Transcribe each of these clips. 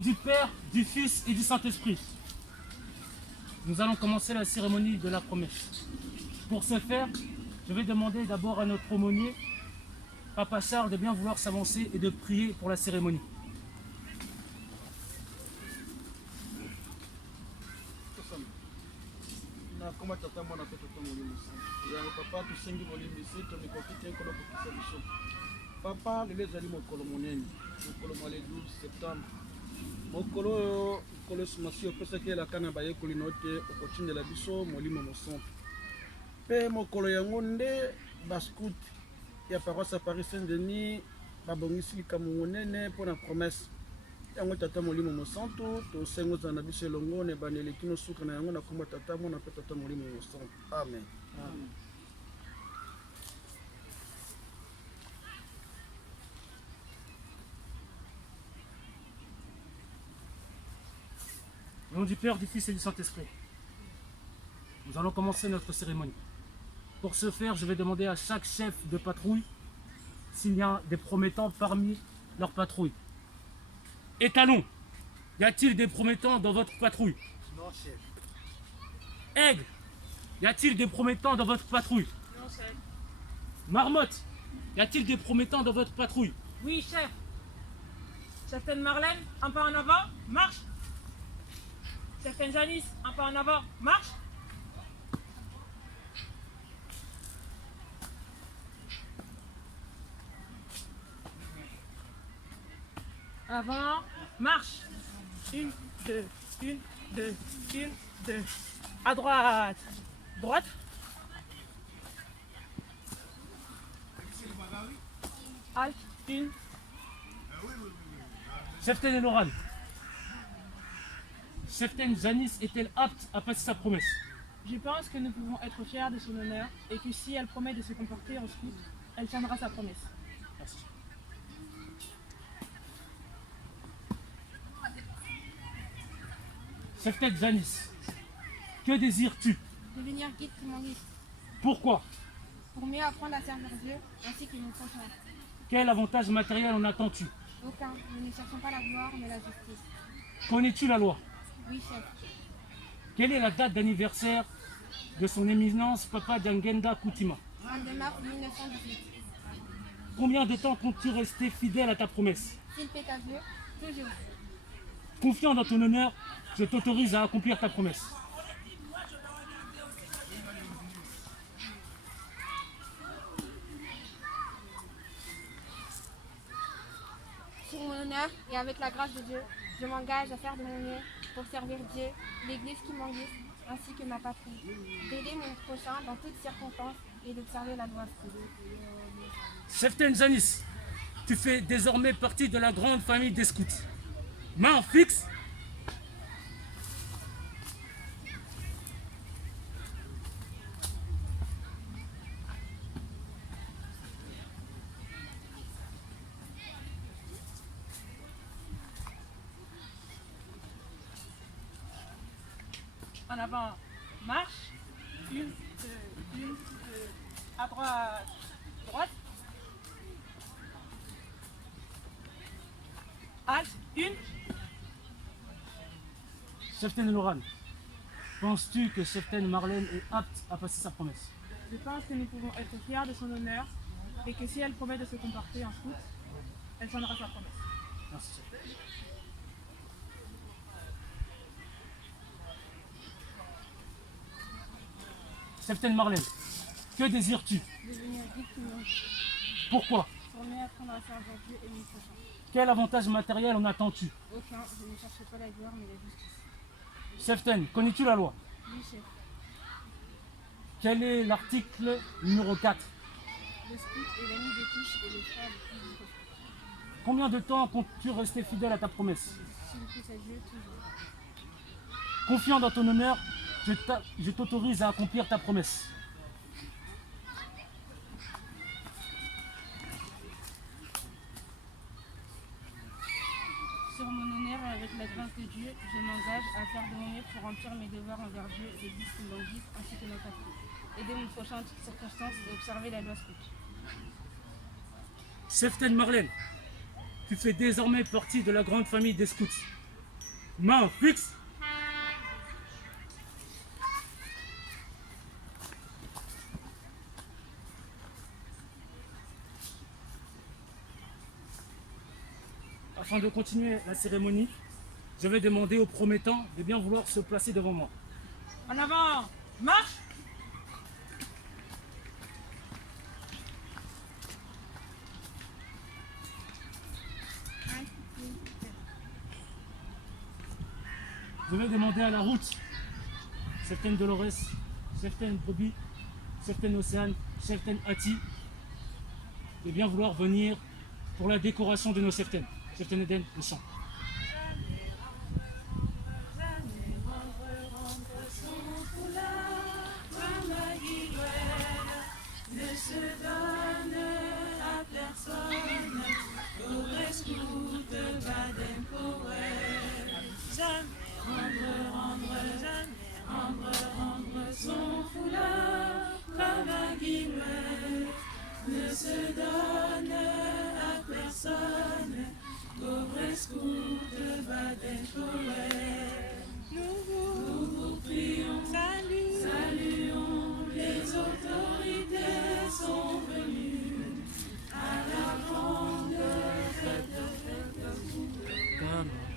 Du Père, du Fils et du Saint-Esprit. Nous allons commencer la cérémonie de la promesse. Pour ce faire, je vais demander d'abord à notre aumônier, Papa Charles, de bien vouloir s'avancer et de prier pour la cérémonie. Papa, le lezali mokolo monene, mokolo mwa le 12 septembre. Mokolo oyo mokolo simasi opesaki elaka na bayekoli na yo te okotindela biso molimo mosantu. Mpe mokolo yango nde bascout ya paroisse ya Paris Saint-Denis babongisi likambo monene mpo na promese. Yango tata molimo mosantu tosengo ozala na biso elongo na ebandeli kino suka na yango na kombo tata mwana mpe tata molimo mosantu. Amen. Amen. Au nom du Père, du Fils et du Saint-Esprit, nous allons commencer notre cérémonie. Pour ce faire, je vais demander à chaque chef de patrouille s'il y a des promettants parmi leurs patrouilles. Étalon, y a-t-il des promettants dans votre patrouille? Non, chef. Aigle, y a-t-il des promettants dans votre patrouille? Non, chef. Marmotte, y a-t-il des promettants dans votre patrouille? Oui, chef. Cheftaine Marlène, un pas en avant, marche. Cheftaine Janice, un pas en avant, marche. Avant, marche. Une, deux, une, deux, une, deux. À droite. Droite. Halte, une. Cheftaine Eloran, Cheftaine Janice est-elle apte à passer sa promesse? Je pense que nous pouvons être fiers de son honneur et que si elle promet de se comporter en scout, elle tiendra sa promesse. Merci. Cheftaine Janice, que désires-tu? Devenir guide commandiste, Pourquoi? pour mieux apprendre à servir Dieu ainsi que nos prochains. Quel avantage matériel en attends-tu? Aucun, nous ne cherchons pas la gloire mais la justice. Connais-tu la loi? Oui, chef. Quelle est la date d'anniversaire de son éminence Papa Diangenda Koutima? 22 mars 1918. Combien de temps comptes-tu rester fidèle à ta promesse? S'il plaît à Dieu, toujours. Confiant dans ton honneur, je t'autorise à accomplir ta promesse. Sur mon honneur et avec la grâce de Dieu, je m'engage à faire de mon mieux pour servir Dieu, l'Église qui m'enguise, ainsi que ma patrie, d'aider mon prochain dans toutes circonstances et d'observer la loi. Cheftaine Janice, tu fais désormais partie de la grande famille des scouts. Main fixe. En avant, marche. Une, deux, à droite, droite. Halte, une. Cheftaine Eloran, penses-tu que Cheftaine Marlène est apte à passer sa promesse? Je pense que nous pouvons être fiers de son honneur et que si elle promet de se comporter en scout, elle tiendra sa promesse. Merci. Cheftaine Marlène, que désires-tu? Devenir guide commandiste, Pourquoi? pour mieux apprendre à servir Dieu et mon prochain. Quel avantage matériel en attends-tu? Aucun, je ne cherche pas la gloire mais la justice. Cheftaine, connais-tu la loi? Oui, chef. Quel est l'article numéro 4? Le scout est l'ami de tous et le frère de tous les prochains. Combien de temps comptes-tu rester fidèle à ta promesse? S'il plaît à Dieu, toujours. Confiant dans ton honneur, je t'autorise à accomplir ta promesse. Sur mon honneur et avec la grâce de Dieu, je m'engage à faire de mon mieux pour remplir mes devoirs envers Dieu, l'Église qui m'enguise, ainsi que nos patries. Aider mon prochain en toutes circonstances et observer la loi scout. Cheftaine Marlène, tu fais désormais partie de la grande famille des scouts. Main fixe. Afin de continuer la cérémonie, je vais demander aux promettants de bien vouloir se placer devant moi. En avant, marche. Je vais demander à la route, cheftaine Dolores, cheftaine Bobby, cheftaine Océane, cheftaine Hati, de bien vouloir venir pour la décoration de nos cheftaines. Cheftaine Eden, le chant.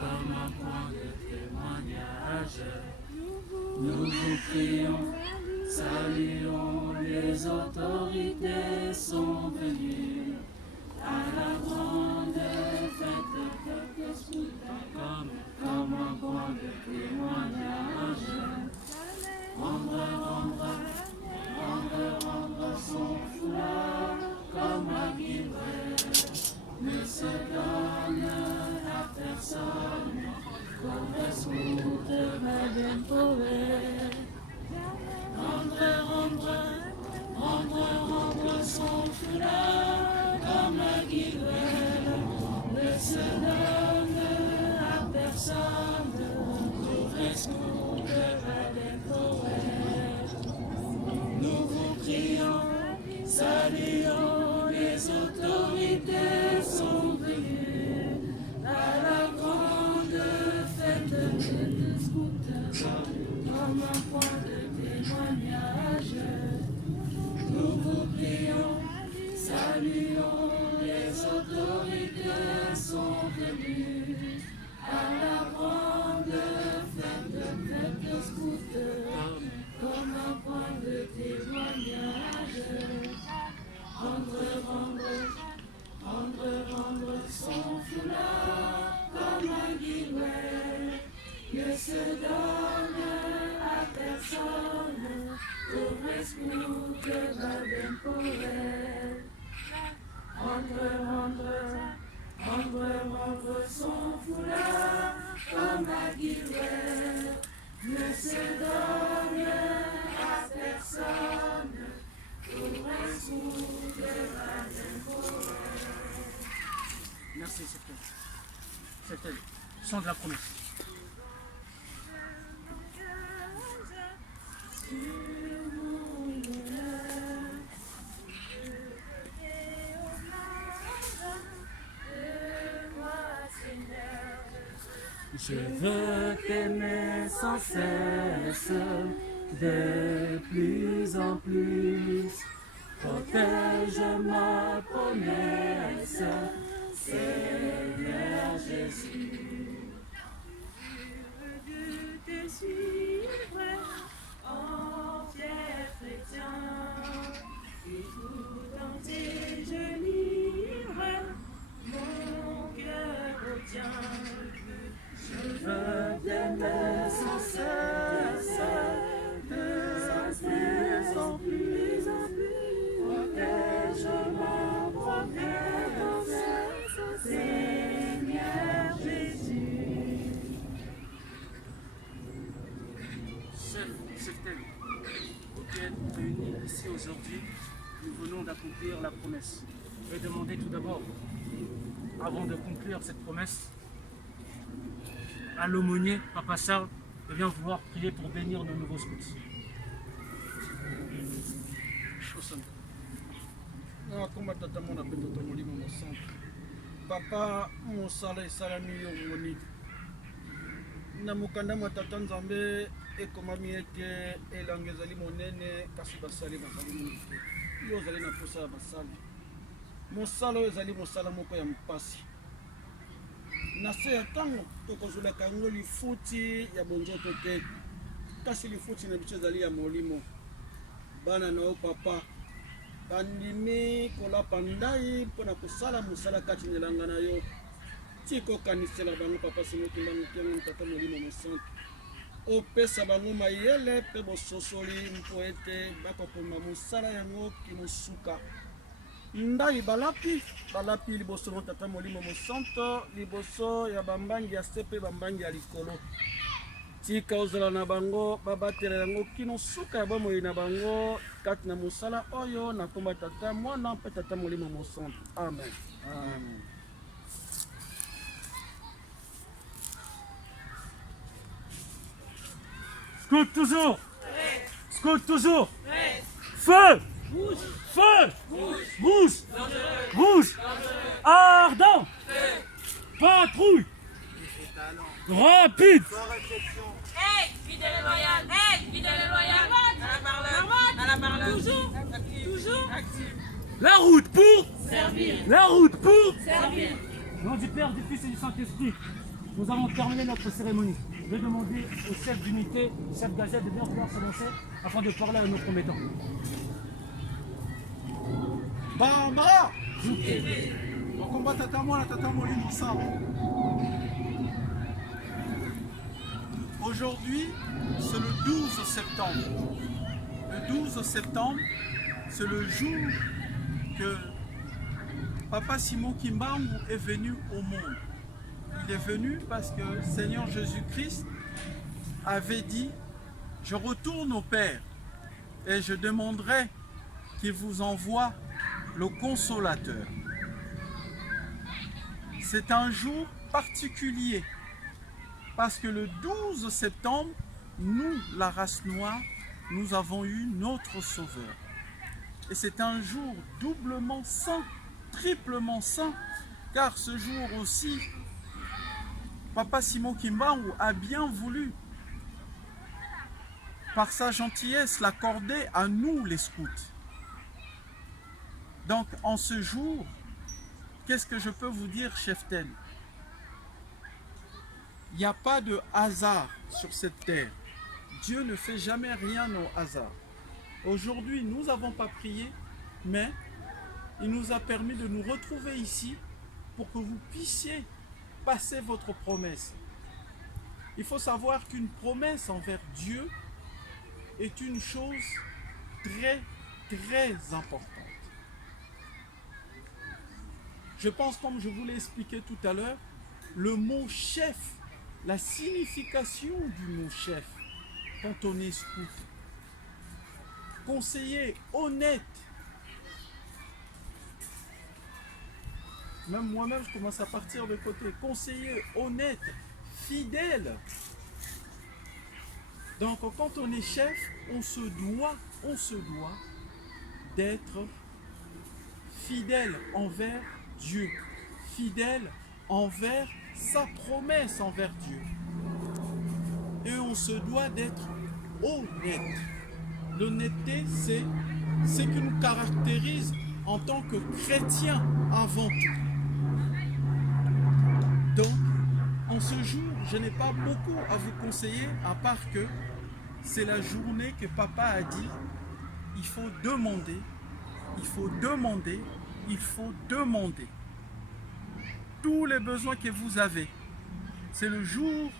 Comme un point de témoignage, nous vous prions, saluons, les autorités sont venues à la grande fête. Comme un point de témoignage, rendre son foulard comme un guillet, ne se donne à personne, correspond de Madame Poète. Rendre son foulard comme un guillet, ne se donne à personne, correspond de Madame Poète. Nous vous prions, saluons, les autorités sont venues à la grande fête de scout, comme un point de témoignage. Nous vous prions, saluons, les autorités sont venues à la grande fête de scout, comme un point de témoignage. Rendre son foulard comme un guillet, ne se donne à personne, correspond de Madame Poète. Rendre son foulard comme un guillet, ne se donne à personne, correspond de Madame Poète. Merci, c'est elle. Chant de la promesse. Je veux t'aimer sans cesse, de plus en plus. Protège ma promesse, Seigneur Jésus. Je veux te suivre en fier chrétien, et tout entier je livre mon cœur au tien. Je veux t'aimer sans cesse, de plus en plus, protège ma promesse, Seigneur Jésus. Cheftaine, vous qui êtes réunis ici aujourd'hui, nous venons d'accomplir la promesse. Je vais demander tout d'abord, avant de conclure cette promesse, à l'aumônier, Papa Charles, de bien vouloir prier pour bénir nos nouveaux scouts. nakomba tata mwana mpe tata molimo mosantu papa mosala esalami yo ngoni na mokanda mwa tata nzambe ekomami ete elanga ezali monene kasi basali bazali mingi te yo ozali na posa ya basali mosala oyo ezali mosala moko ya mpasi na se ya ntango tokozolaka yango lifuti ya bonzoto te kasi lifuti na biso ezali ya molimo bana na yo papa bandimi kolapa ndai mpona kosala mosala kati na elanga na yo tikokanisela bango papa simokimbangokiango tata molimo mosantu opesa bango mayele mpe bososoli mpo ete bakokoma mosala yango kimosuka ndai balapi liboso na tata molimo mosantu liboso ya bambangi ya se mpe bambangi ya likolo tika ozala na bango babatela yango kino suka ya bomoi na bango kati na mosala oyo na komba tata mwana mpe tata molimo mosantu amen, amen. Scout toujours. Scout toujours. Feu. Feu. Rouge. Rouge. Ardent. Patrouille. Rapide. Hey, fidèle et loyal. Hey, fidèle et loyal. À la parole. Toujours. Toujours. La route pour Servir. La route pour Servir. Au nom du Père, du Fils et du Saint-Esprit, nous allons terminer notre cérémonie. Je vais demander au chef d'unité, chef gazette, de bien vouloir s'annoncer afin de parler à nos commettants. Bambara Bakomba tata mwana tata molimo santu. Aujourd'hui, c'est le 12 septembre. Le 12 septembre, c'est le jour que Papa Simon Kimbangu est venu au monde. Il est venu parce que le Seigneur Jésus-Christ avait dit « Je retourne au Père et je demanderai qu'il vous envoie le Consolateur ». C'est un jour particulier parce que le 12 septembre, nous, la race noire, nous avons eu notre Sauveur. Et c'est un jour doublement saint, triplement saint, car ce jour aussi, Papa Simon Kimbangu a bien voulu, par sa gentillesse, l'accorder à nous les scouts. Donc en ce jour, qu'est-ce que je peux vous dire, chef Ten? Il n'y a pas de hasard sur cette terre. Dieu ne fait jamais rien au hasard. Aujourd'hui, nous n'avons pas prié, mais il nous a permis de nous retrouver ici pour que vous puissiez passer votre promesse. Il faut savoir qu'une promesse envers Dieu est une chose très, très importante. Je pense, comme je vous l'ai expliqué tout à l'heure, le mot chef, la signification du mot chef, quand on est scout. Conseiller honnête. Même moi-même, je commence à partir de côté. Conseiller honnête, fidèle. Donc, quand on est chef, on se doit d'être fidèle envers Dieu, fidèle envers sa promesse envers Dieu. Et on se doit d'être honnête. L'honnêteté, c'est ce qui nous caractérise en tant que chrétiens avant tout. Donc, en ce jour, je n'ai pas beaucoup à vous conseiller, à part que c'est la journée que papa a dit, il faut demander, il faut demander, il faut demander. Tous les besoins que vous avez, c'est le jour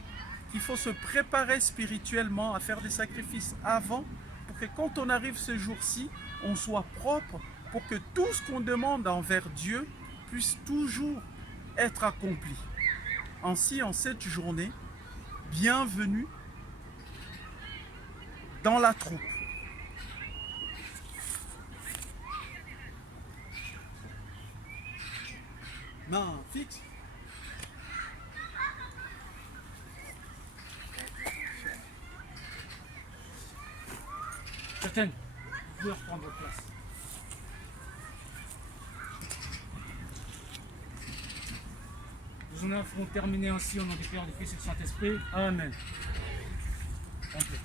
qu'il faut se préparer spirituellement à faire des sacrifices avant, pour que quand on arrive ce jour-ci, on soit propre, pour que tout ce qu'on demande envers Dieu puisse toujours être accompli. Ainsi, en cette journée, bienvenue dans la troupe. Main fixe. Certaines, vous pouvez reprendre votre place. Nous en avons terminé ainsi au nom du Père, du Fils et du Saint-Esprit. Amen. Complet.